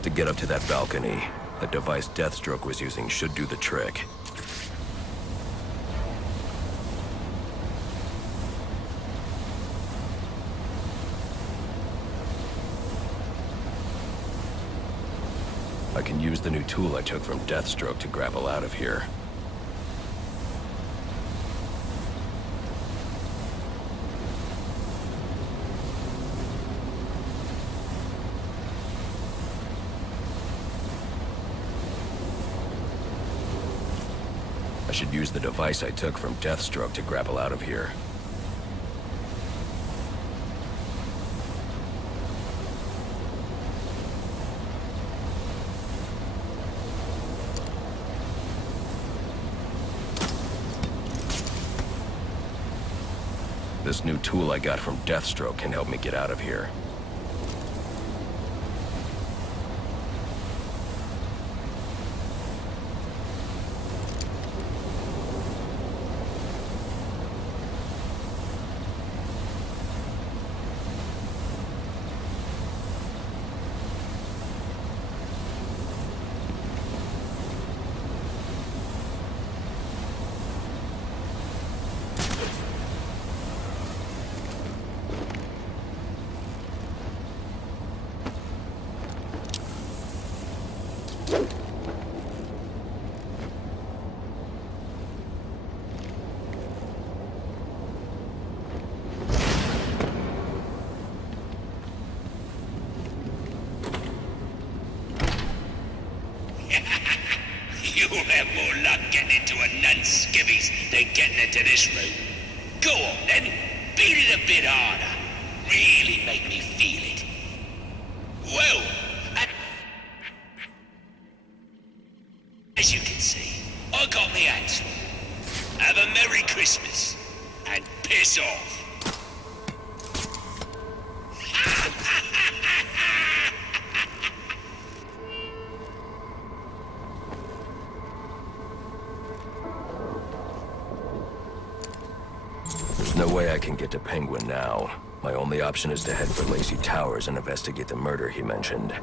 have to get up to that balcony. The device Deathstroke was using should do the trick. I can use the new tool I took from Deathstroke to grapple out of here. I should use the device I took from Deathstroke to grapple out of here. This new tool I got from Deathstroke can help me get out of here. You'll have more luck getting into a nun's skivvies than getting into this room. Go on then, beat it a bit harder. Really make me feel it. Well, as you can see, I got me hands full. Have a Merry Christmas, and piss off. No way I can get to Penguin now. My only option is to head for Lacey Towers and investigate the murder he mentioned.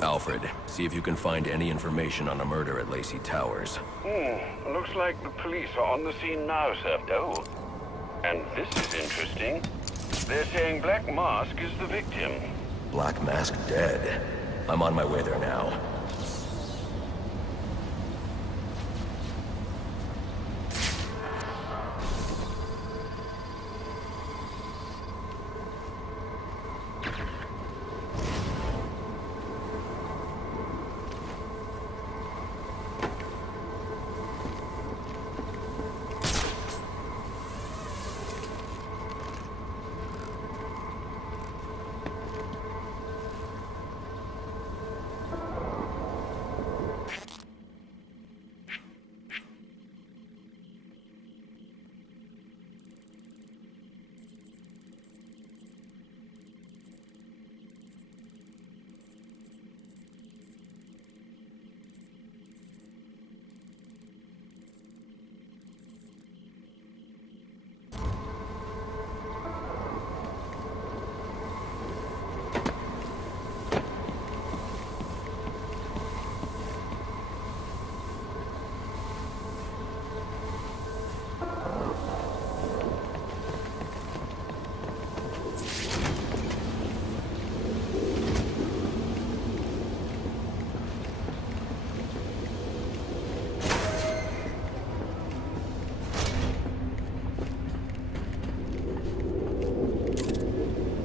Alfred, see if you can find any information on a murder at Lacey Towers. Looks like the police are on the scene now, sir. Oh, and this is interesting. They're saying Black Mask is the victim. Black Mask dead. I'm on my way there now.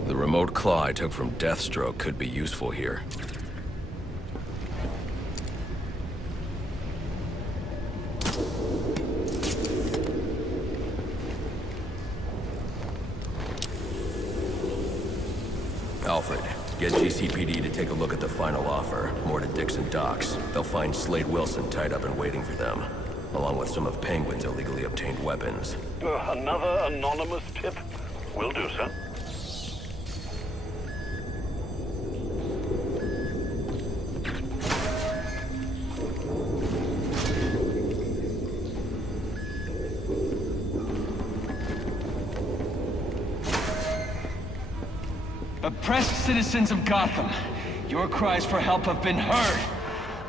The remote claw I took from Deathstroke could be useful here. Alfred, get GCPD to take a look at the final offer. More to Dixon Docks. They'll find Slade Wilson tied up and waiting for them, along with some of Penguin's illegally obtained weapons. Another anonymous tip? Will do, sir. Oppressed citizens of Gotham, Your cries for help have been heard.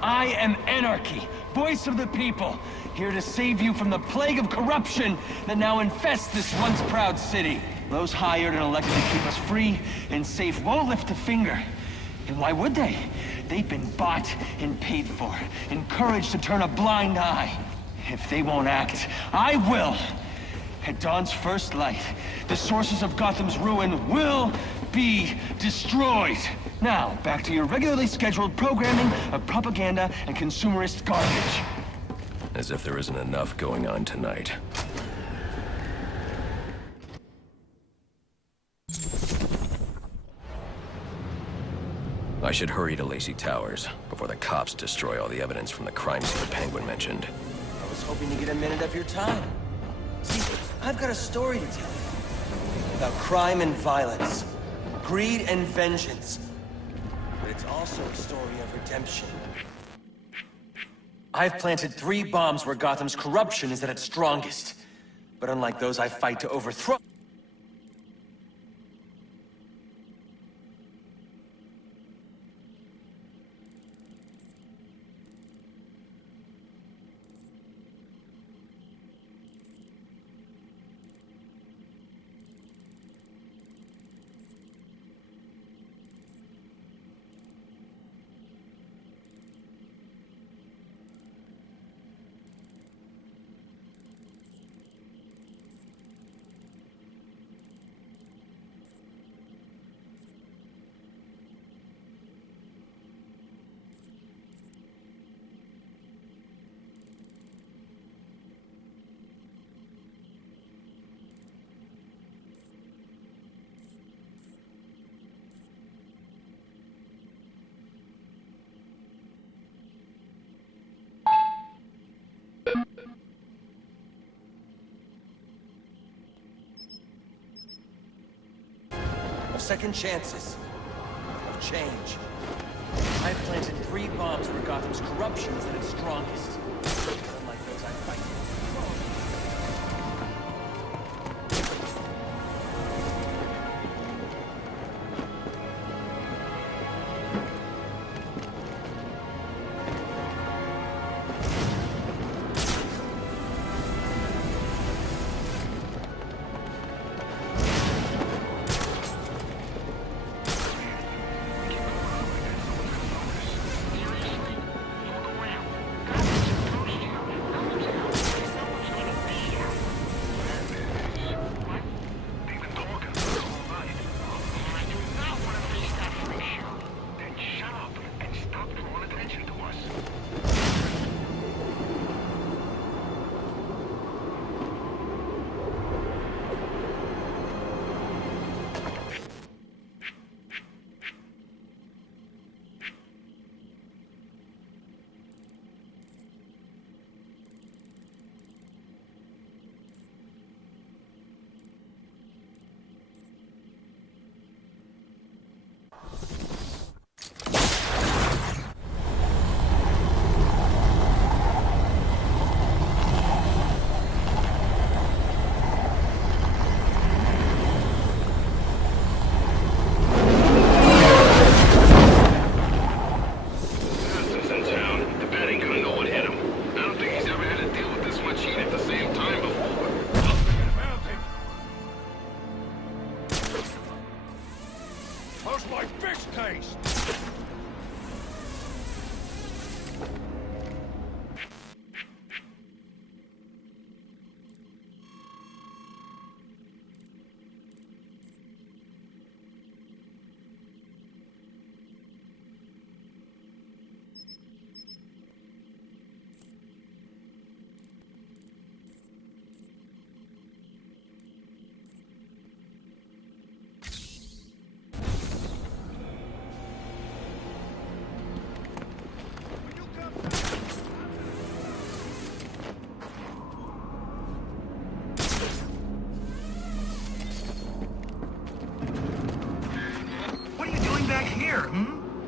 I am Anarchy, voice of the people, here to save you from the plague of corruption that now infests this once proud city. Those hired and elected to keep us free and safe won't lift a finger. And why would they? They've been bought and paid for, encouraged to turn a blind eye. If they won't act, I will! At dawn's first light, the sources of Gotham's ruin will be destroyed! Now, back to your regularly scheduled programming of propaganda and consumerist garbage. As if there isn't enough going on tonight. I should hurry to Lacey Towers before the cops destroy all the evidence from the crime scene Penguin mentioned. I was hoping to get a minute of your time. See, I've got a story to tell you. About crime and violence. Greed and vengeance. But it's also a story of redemption. I've planted 3 bombs where Gotham's corruption is at its strongest. But unlike those I fight to overthrow... of second chances, of change. I've planted 3 bombs where Gotham's corruption is at its strongest. Unlike those I fight.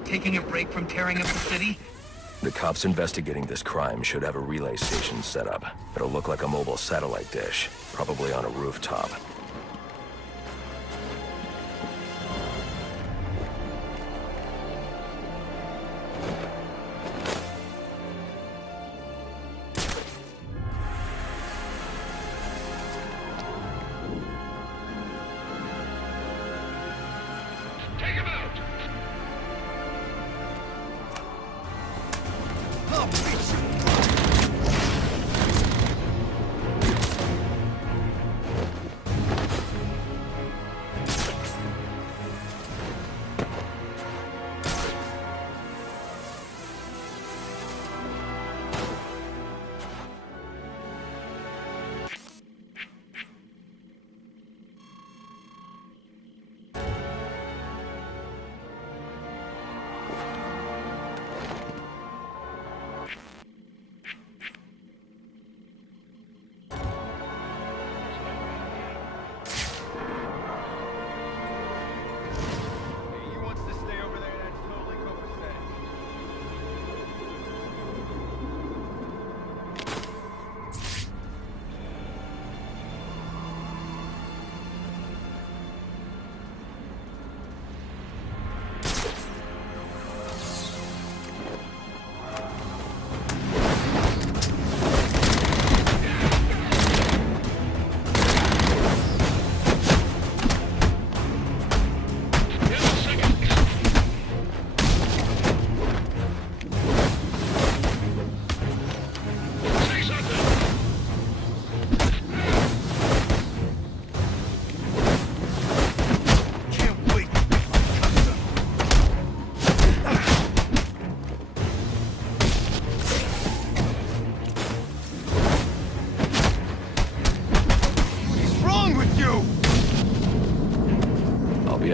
Taking a break from tearing up the city? The cops investigating this crime should have a relay station set up. It'll look like a mobile satellite dish, probably on a rooftop.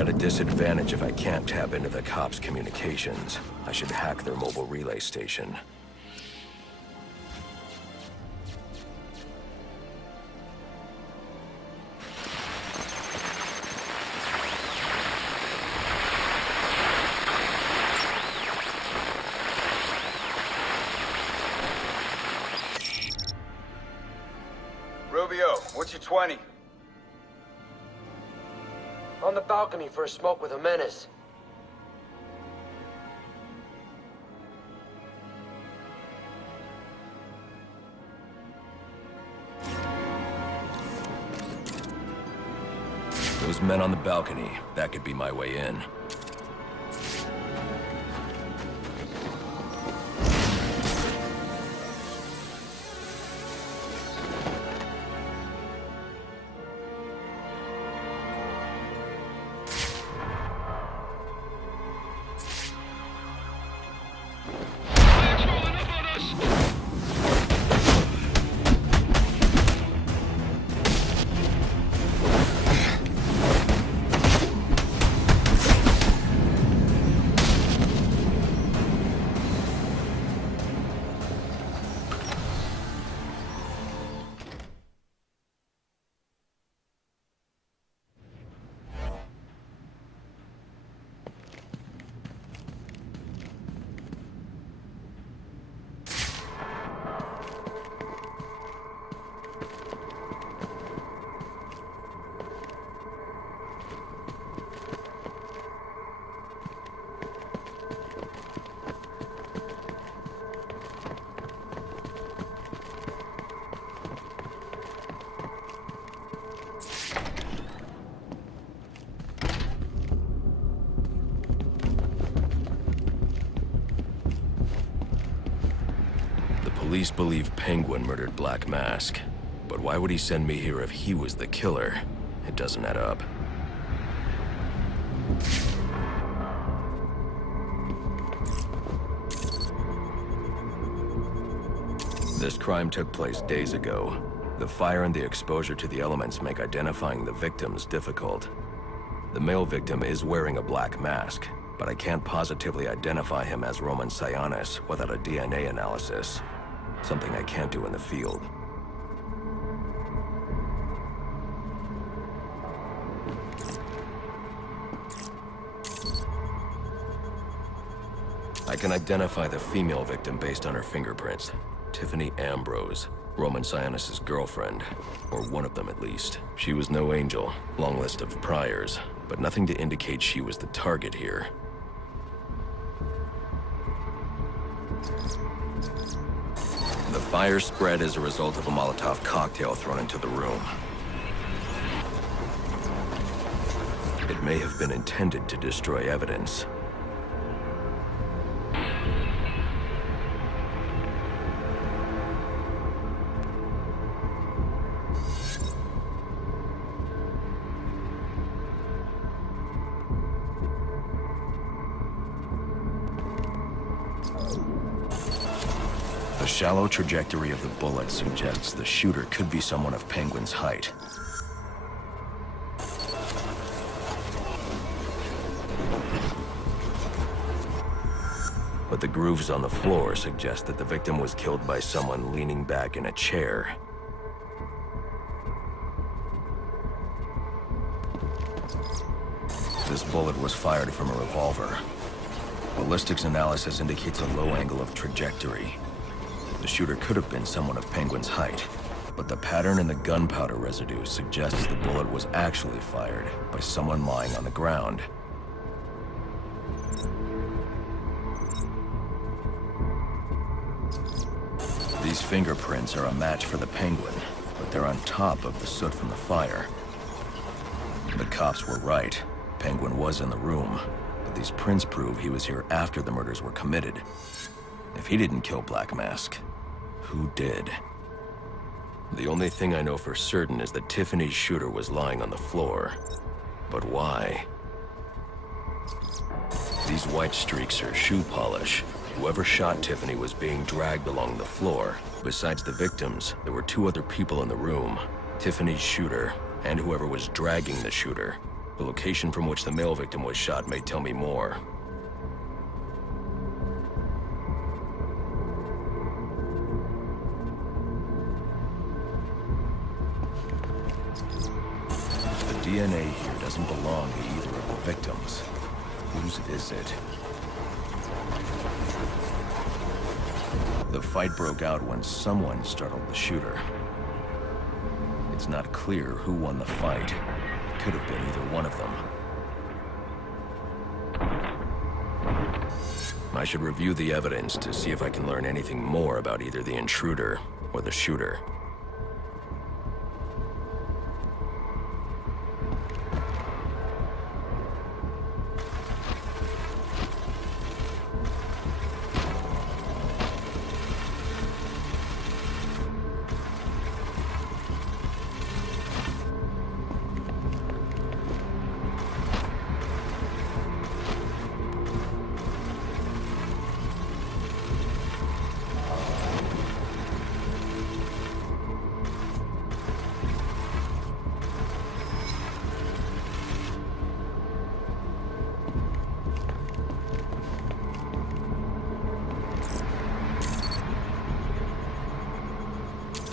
at a disadvantage if I can't tap into the cops' communications. I should hack their mobile relay station. Rubio, what's your 20? On the balcony for a smoke with a menace. Those men on the balcony, that could be my way in. Police believe Penguin murdered Black Mask. But why would he send me here if he was the killer? It doesn't add up. This crime took place days ago. The fire and the exposure to the elements make identifying the victims difficult. The male victim is wearing a black mask, but I can't positively identify him as Roman Sionis without a DNA analysis. Something I can't do in the field. I can identify the female victim based on her fingerprints. Tiffany Ambrose, Roman Sionis' girlfriend, or one of them at least. She was no angel, long list of priors, but nothing to indicate she was the target here. The fire spread as a result of a Molotov cocktail thrown into the room. It may have been intended to destroy evidence. The shallow trajectory of the bullet suggests the shooter could be someone of Penguin's height. But the grooves on the floor suggest that the victim was killed by someone leaning back in a chair. This bullet was fired from a revolver. Ballistics analysis indicates a low angle of trajectory. The shooter could have been someone of Penguin's height, but the pattern in the gunpowder residue suggests the bullet was actually fired by someone lying on the ground. These fingerprints are a match for the Penguin, but they're on top of the soot from the fire. The cops were right. Penguin was in the room, but these prints prove he was here after the murders were committed. If he didn't kill Black Mask, who did? The only thing I know for certain is that Tiffany's shooter was lying on the floor. But why? These white streaks are shoe polish. Whoever shot Tiffany was being dragged along the floor. Besides the victims, there were two other people in the room. Tiffany's shooter, and whoever was dragging the shooter. The location from which the male victim was shot may tell me more. The DNA here doesn't belong to either of the victims. Whose is it? The fight broke out when someone startled the shooter. It's not clear who won the fight. It could have been either one of them. I should review the evidence to see if I can learn anything more about either the intruder or the shooter.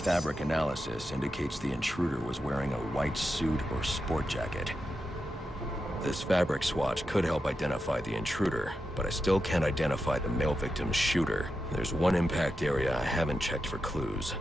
Fabric analysis indicates the intruder was wearing a white suit or sport jacket. This fabric swatch could help identify the intruder, but I still can't identify the male victim's shooter. There's one impact area I haven't checked for clues.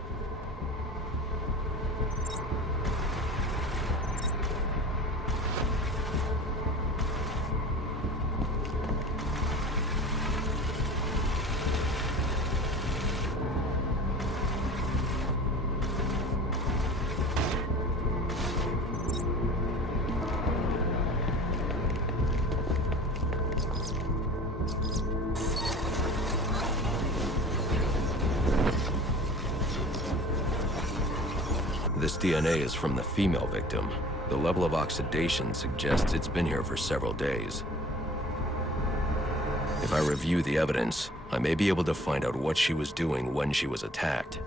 This DNA is from the female victim. The level of oxidation suggests it's been here for several days. If I review the evidence, I may be able to find out what she was doing when she was attacked.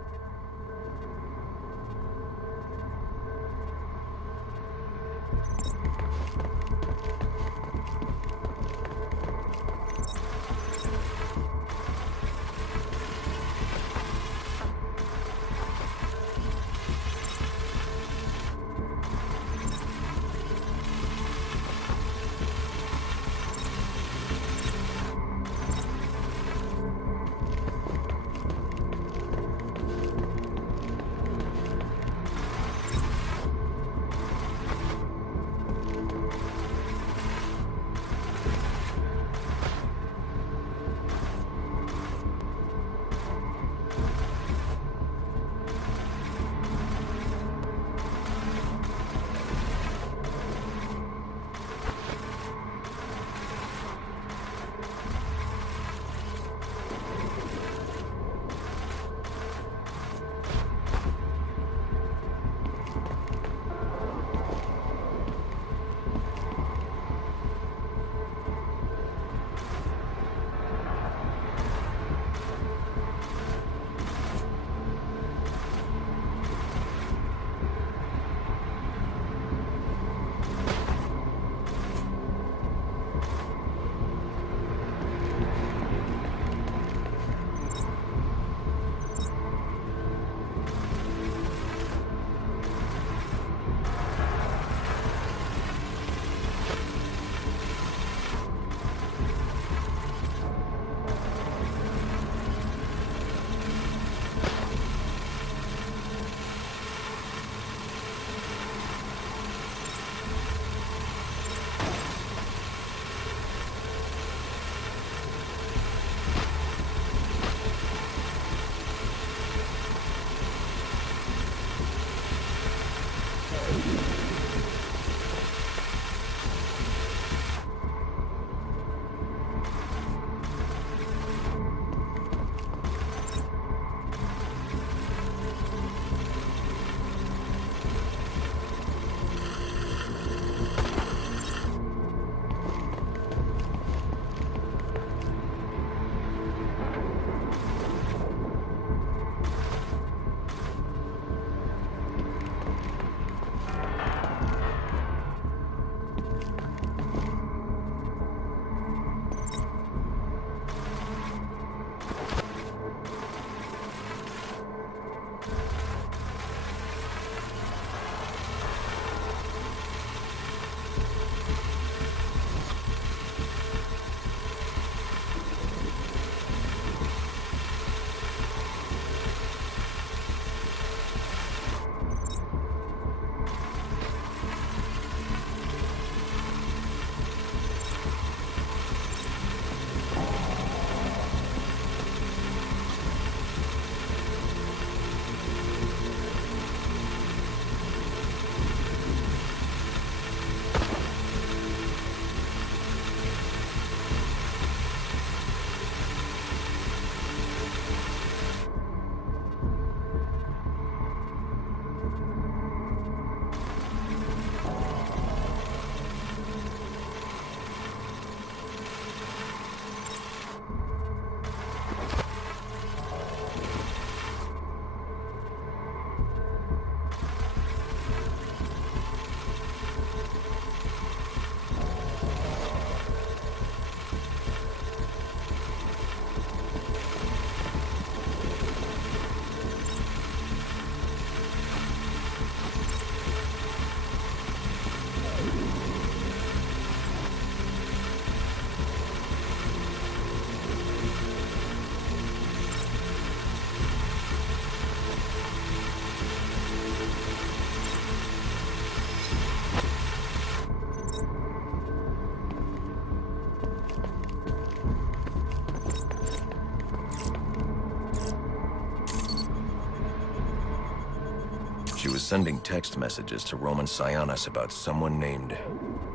She was sending text messages to Roman Sionis about someone named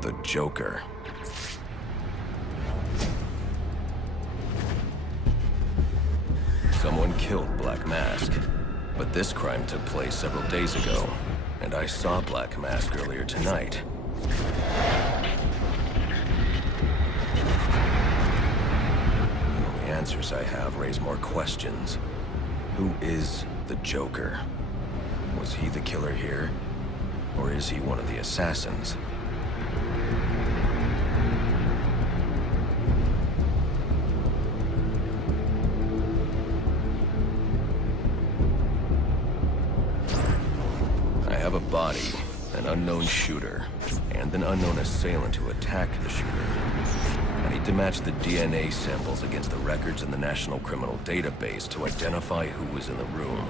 the Joker. Someone killed Black Mask, but this crime took place several days ago, and I saw Black Mask earlier tonight. The only answers I have raise more questions. Who is the Joker? Was he the killer here? Or is he one of the assassins? I have a body, an unknown shooter, and an unknown assailant who attacked the shooter. I need to match the DNA samples against the records in the National Criminal Database to identify who was in the room.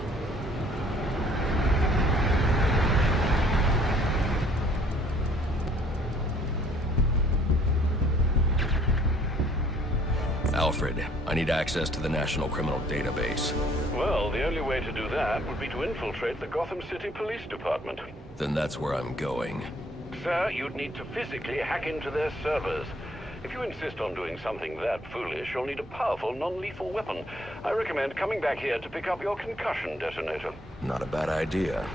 Alfred, I need access to the National Criminal Database. Well, the only way to do that would be to infiltrate the Gotham City Police Department. Then that's where I'm going. Sir, you'd need to physically hack into their servers. If you insist on doing something that foolish, you'll need a powerful, non-lethal weapon. I recommend coming back here to pick up your concussion detonator. Not a bad idea.